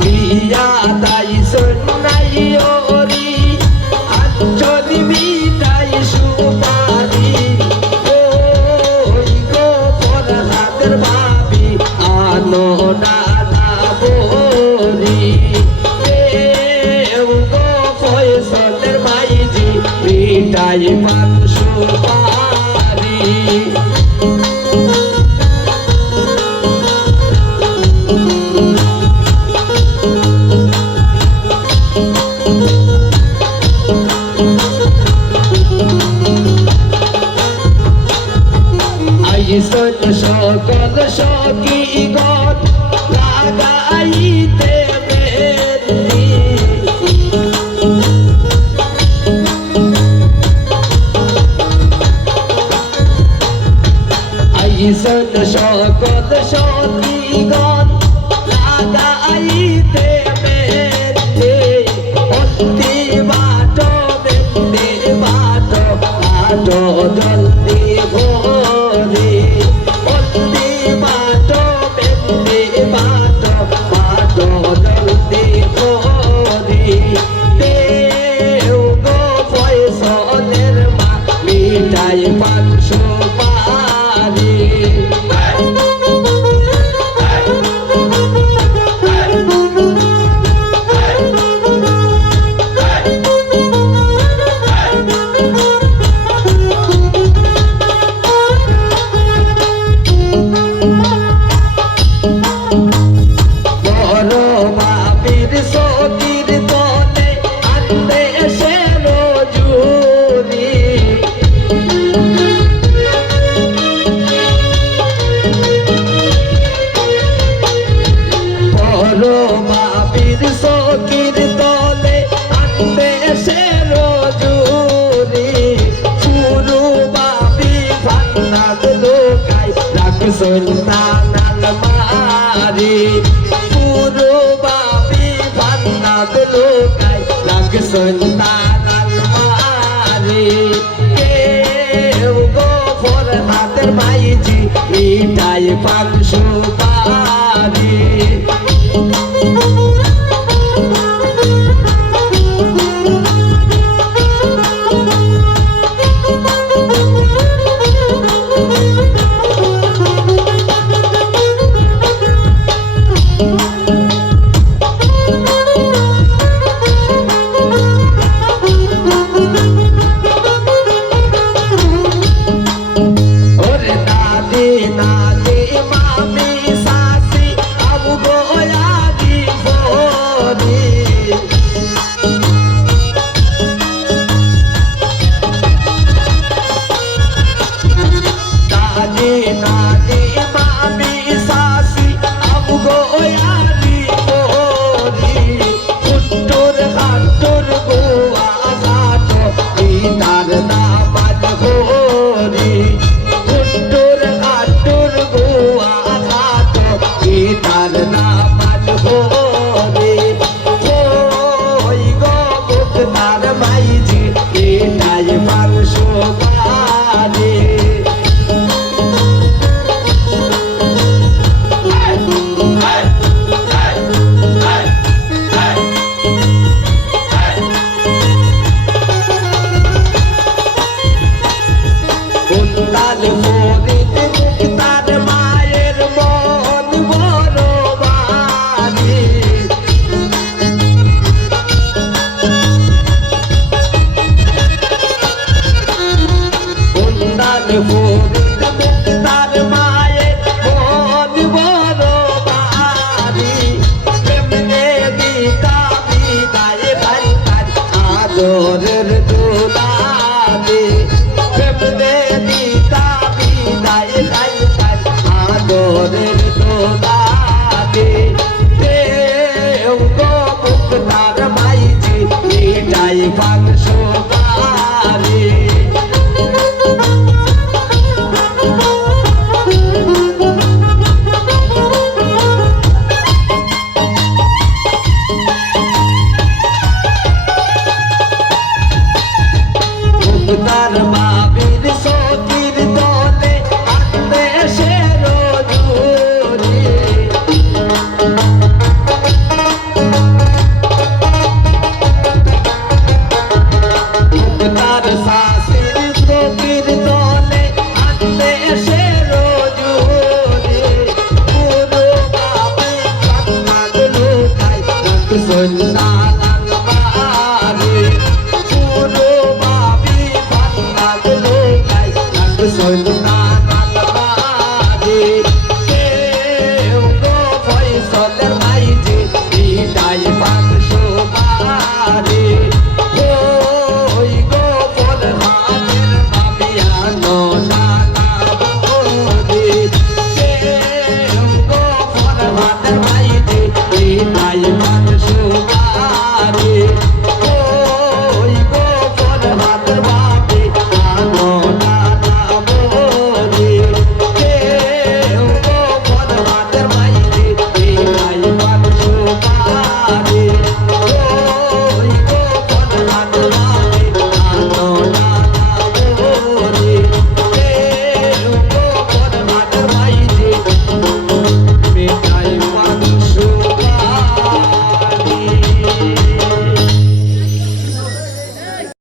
বিয়া তাই সন্ন্যাই ওরি আঞ্চলি মিটাই সুপারি ওই গো পরহাতের ভাবি আনো নানা বরি গো ফয়সলের মাইজি মিটাই পান সুপারি সকল সখীগণ লাগাইতে মেহেন্দি আইসন সকল সখীগণ লাগাইতে মেহেন্দি অন্তি বাট বেন্দি বাট বাট জলদি ভোরে সুলতান আলমারি পুরো বাপি ভান্নাত লোকাই লাগ সুলতান আলমারি কেউ গো ফরহাতের মাইজি মিঠাই পান সুপারি নাতি মা সন্তান আলমারি পুরো বাবি ফান্নাদ লোকাই লাগ সন্তান আলমারি কেউ গো ফয়সলের মাইজে বিদায় পান সুমারি